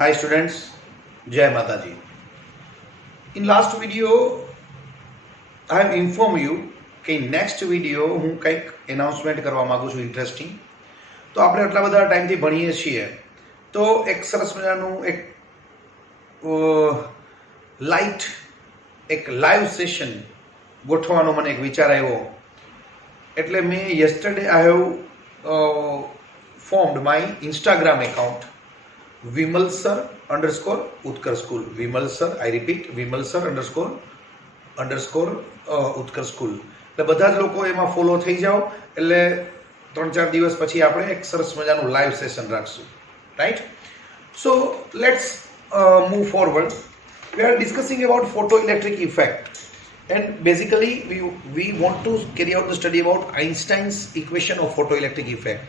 Hi students, Jai Mataji. In last video, I have informed you કે next video હું કંઈક announcement કરવા માંગુ છું interesting. તો આપણે આટલા બધા ટાઈમથી ભણીએ છીએ તો એક સરસ મજાનું એક લાઈવ સેશન ગોઠવવાનો મને એક વિચાર આવ્યો. એટલે મેં yesterday I have formed my Instagram account Vimal sir underscore Utkarsh school. Vimal sir, I repeat, Vimal sir underscore Utkarsh school. એટલે બધા જ લોકો એમાં ફોલો થઈ જાઓ એટલે 3-4 દિવસ પછી આપણે એક સરસ મજાનું લાઈવ સેશન રાખશું. Right? So let's move forward. We are discussing about photoelectric effect, and basically we want to carry out the study about Einstein's equation of photoelectric effect.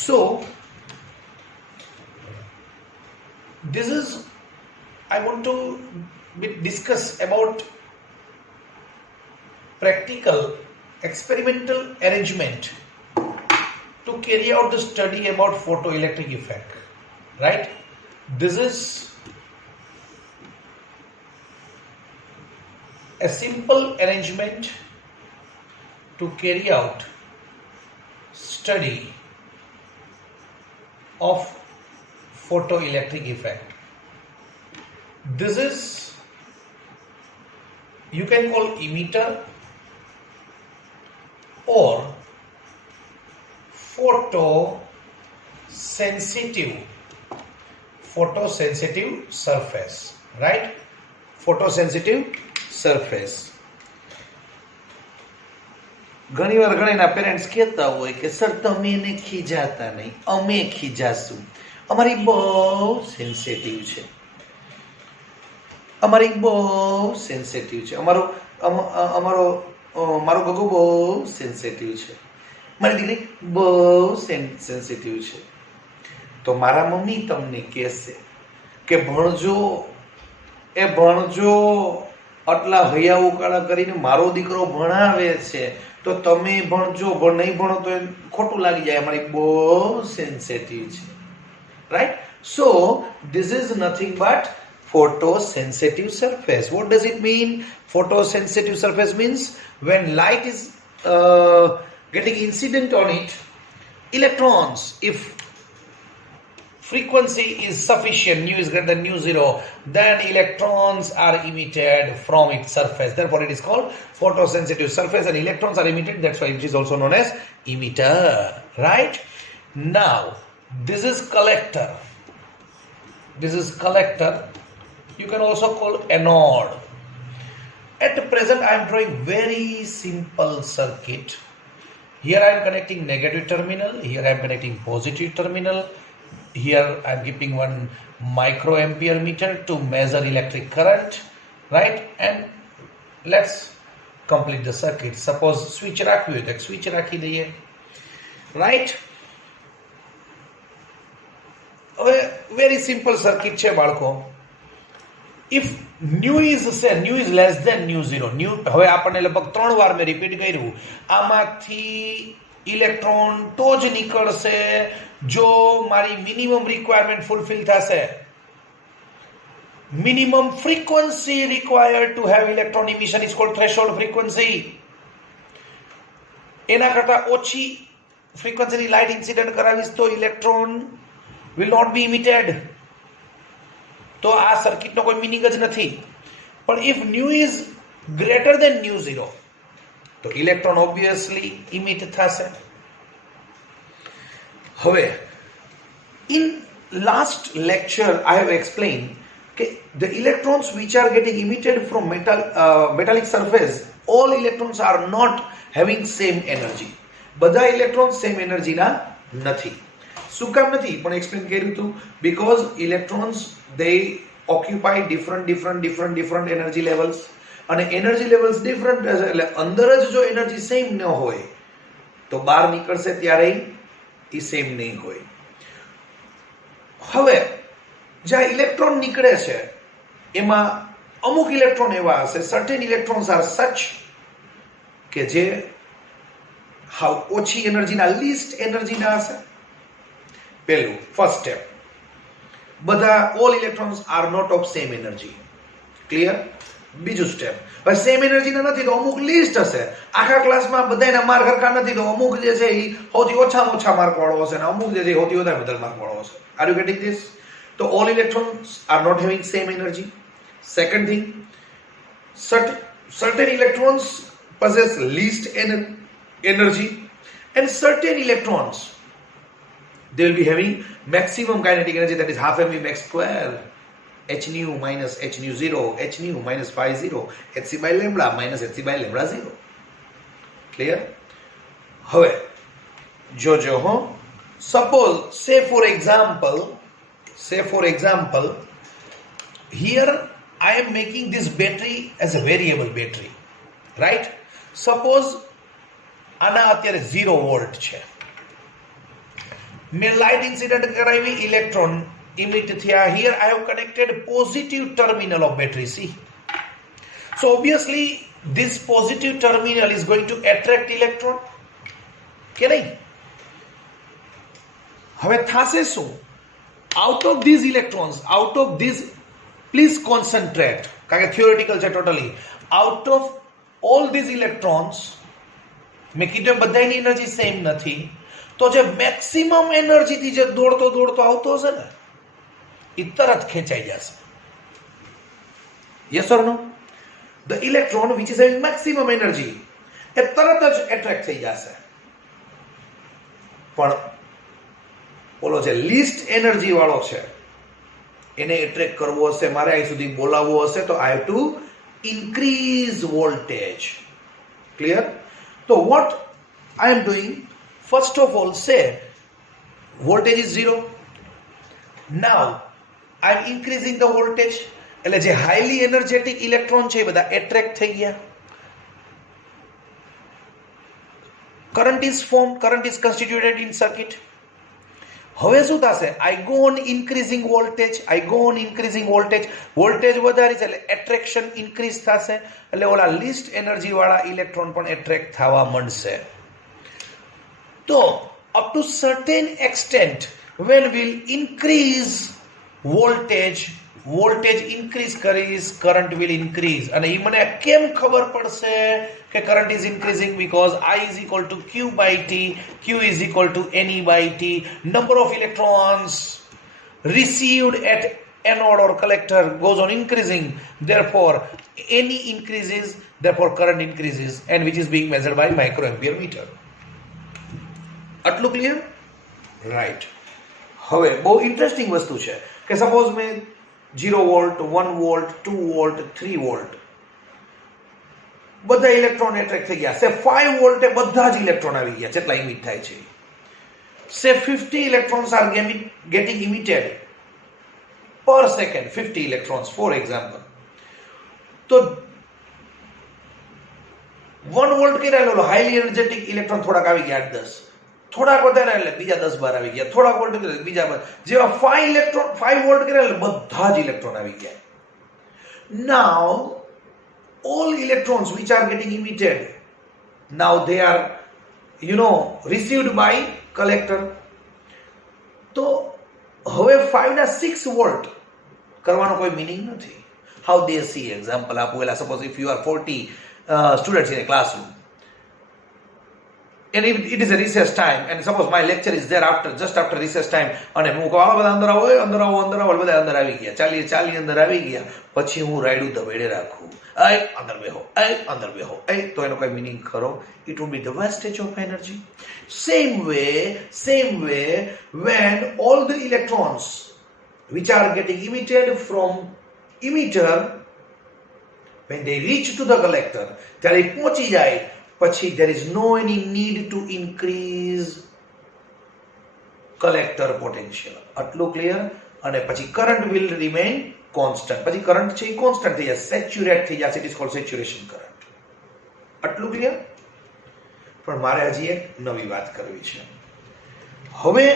So this is, I want to discuss about practical experimental arrangement to carry out the study about photoelectric effect. Right? This is a simple arrangement to carry out study of photoelectric effect. This is, you can call emitter or photosensitive surface, right? Photosensitive surface. ઘણી વાર ઘણા parents કહેતા હોય કે sir તમે એને ખીજાતા નહીં, અમે ખીજાશું, અમારી બહુ સેન્સિટિવ છે, મારો ગગો બહુ સેન્સિટિવ છે, મારી દીકરી બહુ સેન્સિટિવ છે. તો મારા મમ્મી તમને કહેશે કે ભણજો આટલા હૈયા ઉકાળા કરીને મારો દીકરો ભણાવે છે તો તમે ભણજો, નહીં ભણો તો ખોટું લાગી જાય, અમારી બહુ સેન્સિટિવ છે. Right? So this is nothing but photosensitive surface. What does it mean? Photosensitive surface means when light is getting incident on it, electrons, if frequency is sufficient, nu is greater than nu zero, then electrons are emitted from its surface. Therefore it is called photosensitive surface, and electrons are emitted. That's why it is also known as emitter. Right? Now this is collector. You can also call anode. At present I am drawing very simple circuit. Here I am connecting negative terminal, here I am connecting positive terminal, here I am keeping one microampere meter to measure electric current, right? And let's complete the circuit. Suppose switch rakhi hoy to switch rakhi diye, right? Very simple circuit છે બાળકો. If nu is less than nu zero, હવે આપણને લગભગ 3 વાર મેં repeat કર્યું, આમાંથી electron તો જ નીકળશે જો મારી મિનિમમ રિક્વાયરમેન્ટ ફૂલફિલ થશે. Minimum frequency required to have electron emission is called threshold frequency. એના કરતા ઓછી ફ્રીક્વન્સીની લાઇટ ઇન્સિડન્ટ કરાવીશ તો electron will not be emitted. તો આ સર્કિટનો કોઈ મિનિંગ જ નથી. પણ if nu is greater than nu zero તો ઇલેક્ટ્રોન obviously emit થશે. હવે in last lecture I have explained કે the electrons which are getting emitted from metallic surface, all electrons are not having same energy. બધા electron same એનર્જીના નથી. શું કામ નથી પણ એક્સપ્લેન કર્યું હતું. because electrons they occupy different energy levels, અને એનર્જી લેવલ્સ ડિફરન્ટ હશે એટલે અંદર જ જો એનર્જી સેમ ન હોય તો બહાર નીકળશે ત્યારે એ સેમ નહીં હોય. હવે જ્યાં ઇલેક્ટ્રોન નીકળે છે એમાં અમુક ઇલેક્ટ્રોન એવા હશે, સર્ટેન ઇલેક્ટ્રોન્સ આર સચ કે જે હાવ ઓછી એનર્જીના લીસ્ટ એનર્જીના હશે. પહેલું ફર્સ્ટ સ્ટેપ. બધા all electrons are not of same energy. Clear? બીજું સ્ટેપ, હવે સેમ એનર્જીના નથી તો અમુક લિસ્ટ હશે. આખા ક્લાસમાં બધાના માર્ક સરખા નથી તો અમુક જે છે એ સૌથી ઓછામાં ઓછા માર્ક વાળો હશે અને અમુક જે છે સૌથી વધારે વધારે માર્ક વાળો હશે. Are you getting this? તો all electrons are not having same energy. Second thing, certain electrons possess least energy and certain electrons they will be having maximum kinetic energy, that is half mv max square, h nu minus h nu 0, h nu minus phi 0, hc by lambda minus hc by lambda 0. Clear? હવે જોજો હો, suppose say for example here I am making this battery as a variable battery, right? Suppose આના અત્યારે 0 volt છે, મેં light incident કરાવી, electron emit થયા. Here I have connected positive terminal of battery, see? So obviously this positive terminal is going to attract electron, કે નહીં? હવે થાશે શું? Out of these electrons, out of these, please concentrate, કારણ કે theoretical છે totally. Out of all these electrons, મેં કીધું બધાની એનર્જી સેમ નથી, તો જે મેક્સિમમ એનર્જીથી જે દોડતો આવતો હશે ને એ તરત ખેંચાઈ જશે. Yes or no? The electron which is having maximum energy એ તરત જ એટ્રેક્ટ થઈ જશે. પણ ઓલો જે લીસ્ટ એનર્જી વાળો છે એને એટ્રેક્ટ કરવો હશે, મારે અહીં સુધી બોલાવવો હશે, તો I have to increase voltage. Clear? તો what I am doing, first of all say voltage is 0. Now I am increasing the voltage, એટલે જે highly energetic electron છે એ બધા attract થઈ ગયા. Current is formed, current is constituted in circuit. હવે શું થશે? I go on increasing voltage, voltage વધારીશ એટલે attraction increase થશે, એટલે ઓલા least energy વાળા electron પણ attract થવા માંડશે. So up to certain extent when we'll increase voltage increase કરીશ, current will increase. અને એ મને કેમ ખબર પડશે કે current is increasing? Because I is equal to Q by T, Q is equal to NE by T, number of electrons received at anode or collector goes on increasing, therefore NE increases, therefore current increases, and which is being measured by microampere meter. આટલું clear? Right. હવે બહુ interesting વસ્તુ છે કે suppose મેં 0 volt, 1 volt, 2 volt, 3 volt બધા electron attract થઈ ગયા. સે 5 વોલ્ટે બધા જ ઇલેક્ટ્રોન આવી ગયા જેટલા ઇમિટ થાય છે. સે 50 ઇલેક્ટ્રોન્સ આર ગેટિંગ ઇમિટેડ પર સેકન્ડ, 50 ઇલેક્ટ્રોન્સ ફોર એક્ઝામ્પલ. તો 1 વોલ્ટ કર્યા લો, હાઈલી એનર્જેટિક ઇલેક્ટ્રોન થોડાક આવી ગયા 8-10, થોડાક વધારે એટલે બીજા 10-12 આવી ગયા, થોડાક વોલ્ટ એટલે બીજા 12. જેવા 5 વોલ્ટ કર્યા એટલે બધા જ ઇલેક્ટ્રોન આવી ગયા. Now all electrons which are getting emitted, now they are received by collector. તો હવે 5 ના 6 વોલ્ટ કરવાનો કોઈ મીનિંગ નથી. How they see? એક્ઝામ્પલ આપું, એટલે suppose if you are 40 students in a classroom and it is a recess time and suppose my lecture is there just after recess time, અને હું કહું બધા અંદર આવો બધા અંદર આવી ગયા, ચાલી અંદર આવી ગયા, પછી હું રાયડું દબેડે રાખું, અંદર બેહો, તો એનો કોઈ મીનિંગ ખરો? It would be the wastage of energy. Same way when all the electrons which are getting emitted from emitter, when they reach to the collector, ત્યારે પહોંચી જાય પછી there is no any need to increase collector potential. આટલું clear? અને પછી current will remain constant. પછી current છે એ constant થઈ જાય, સેચ્યુરેટ થઈ જશે, it is called saturation current. આટલું ક્લિયર? પણ મારે હજી એક નવી વાત કરવી છે. હવે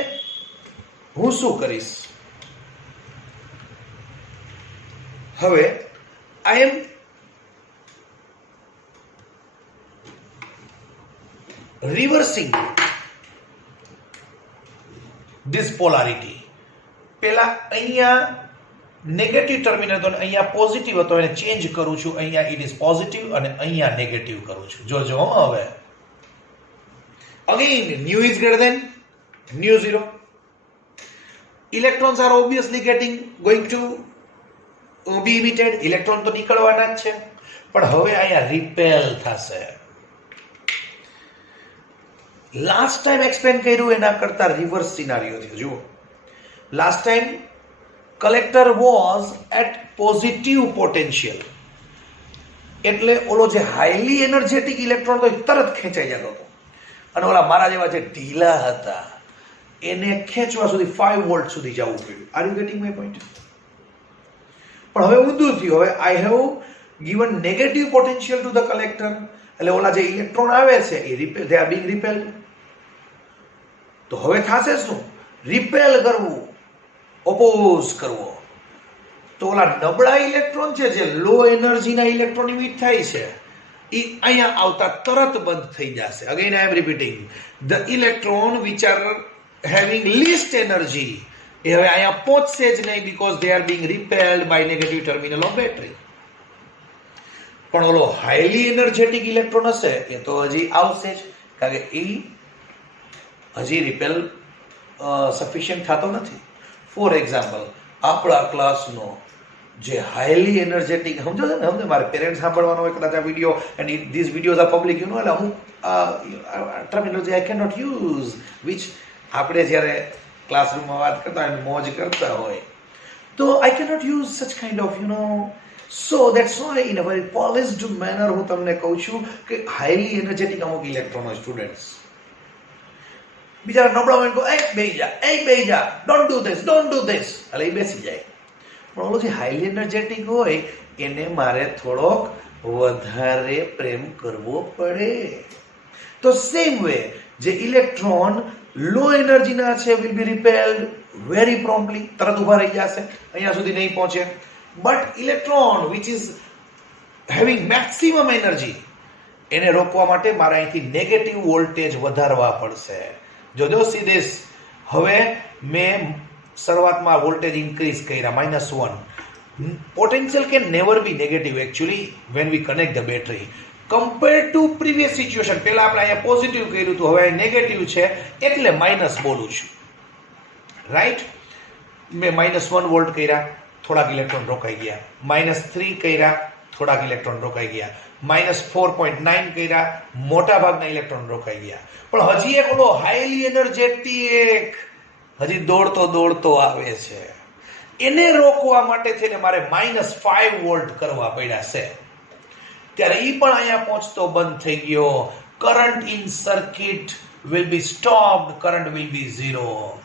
હું શું કરીશ? હવે I am reversing this polarity. પેલા અહીંયા નેગેટિવ ટર્મિનલ હતો અને અહીંયા પોઝિટિવ હતો, એને ચેન્જ કરું છું, અહીંયા ઇટ ઇઝ પોઝિટિવ અને અહીંયા નેગેટિવ કરું છું. જોજો હવે again nu is greater than nu 0. Electrons are obviously going to be emitted. Electron તો નીકળવાના જ છે, પણ હવે અહીંયા રિપેલ થશે. લાસ્ટ ટાઈમ એક્સપ્લેન કર્યું એના કરતા રિવર્સ સિનારિયો થયો. જુઓ, last time collector was at positive potential, એટલે ઓલો જે હાઈલી એનર્જેટિક ઇલેક્ટ્રોન તો તરત ખેંચાઈ જતો હતો, અને ઓલા મારા જેવા જે ઢીલા હતા એને ખેંચવા સુધી 5 વોલ્ટ સુધી જવું પડ્યું. Are you getting my point? પણ હવે ઊંધું થયું. હવે I have given negative potential to the collector, એટલે ઓલા જે ઇલેક્ટ્રોન આવે છે એ રિપેલ, દે આર બીંગ રિપેલ્ડ. તો હવે થશે શું? રિપેલ કરવું, ઓપોઝ કરવો. તો ઓલા નબળા ઇલેક્ટ્રોન છે, જે લો એનર્જીના ઇલેક્ટ્રોન ઇમિટ થાય છે, એ અહીંયા આવતા તરત બંધ થઈ જશે. Again I am repeating, the electron which are having least energy એ હવે અહીંયા પહોંચશે જ નહીં, because they are being repelled by negative terminal of battery. પણ ઓલો હાઈલી એનર્જેટિક ઇલેક્ટ્રોન હશે એ તો હજી આવશે જ, કારણ કે એ હજી રિપેલ સફિશિયન્ટ થતો નથી. ફોર એક્ઝામ્પલ, આપણા ક્લાસનો જે હાઈલી એનર્જેટિક, સમજો છો ને, સમજો મારે પેરેન્ટ્સ સાંભળવાનો હોય કદાચ આ video, and this videos are public, you know, એટલે અમુક terminology I can not use, which આપણે જ્યારે ક્લાસરૂમમાં વાત કરતા હોય, મોજ કરતા હોય, તો I can not use such kind of so that's why in a very polished manner હું તમને કહું છું કે હાઈલી એનર્જેટિક અમુક ઇલેક્ટ્રોન હોય સ્ટુડન્ટ્સ, બીજા નબળા હોય, બેસી જા, ડોન્ટ ડુ ધીસ, એટલે એ બેસી જાય. પણ ઓલો જે હાઈલી એનર્જેટિક હોય એને મારે થોડોક વધારે પ્રેમ કરવો પડે. તો સેમ વે જે ઇલેક્ટ્રોન લો એનર્જીના છે વિલ બી રિપેલ્ડ વેરી પ્રોમ્પ્ટલી, તરત ઉભા રહી જશે, અહીંયા સુધી નહીં પહોંચે. But electron which is having maximum energy, એને રોકવા માટે મારે અહીંથી નેગેટિવ વોલ્ટેજ વધારવા પડશે. જોજો સીધેસ, હવે મેં શરૂઆતમાં વોલ્ટેજ ઇન્ક્રીઝ કર્યા -1. Potential can never be negative actually when we connect the battery compare to previous situation. પહેલા આપણે અહીંયા પોઝિટિવ કર્યું હતું, હવે નેગેટિવ છે એટલે માઇનસ બોલું છું, રાઈટ? મેં -1 વોલ્ટ કર્યા, થોડાક ઇલેક્ટ્રોન રોકાઈ ગયા. -3 કર્યા, થોડાક ઇલેક્ટ્રોન રોકાઈ ગયા. -4.9 કર્યા, મોટા ભાગના ઇલેક્ટ્રોન રોકાઈ ગયા. પણ હજી એક ઓલો હાઈલી એનર્જેટિક હજી દોડતો આવે છે, એને રોકવા માટે થઈને મારે -5 વોલ્ટ કરવા પડ્યા છે. ત્યારે એ પણ અહીંયા પહોંચતો બંધ થઈ ગયો. Current in circuit will be stopped, current will be 0.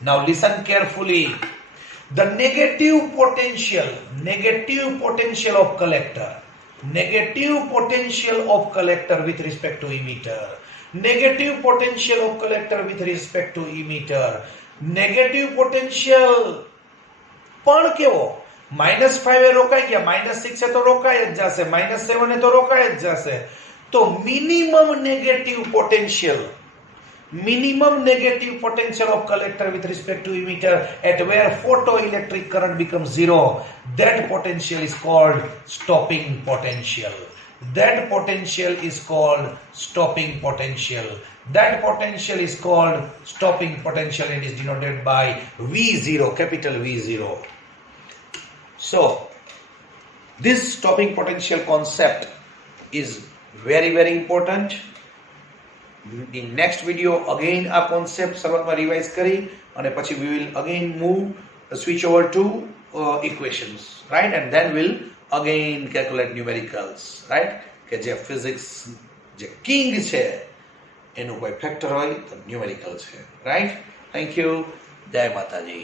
Now listen carefully. The negative potential of collector, negative potential of collector with respect to emitter, negative potential of collector with respect to emitter, negative potential પણ કેવો? -5 એ રોકાઈ ગયા, -6 એ તો રોકાઈ જ જશે, -7 એ તો રોકાઈ જ જશે. તો minimum negative potential of collector with respect to emitter at where photoelectric current becomes 0, that potential is called stopping potential. That potential is called stopping potential. That potential is called stopping potential and is denoted by V0, capital V0. So this stopping potential concept is very, very important. In next video again આ concept શરૂઆતમાં revise કરી અને પછી we will again switch over to equations, right? And then we'll again calculate numericals, right? કે જે physics જે king છે એનું કોઈ ફેક્ટર હોય તો ન્યુમેરિકલ છે, right? Thank you. જય માતાજી.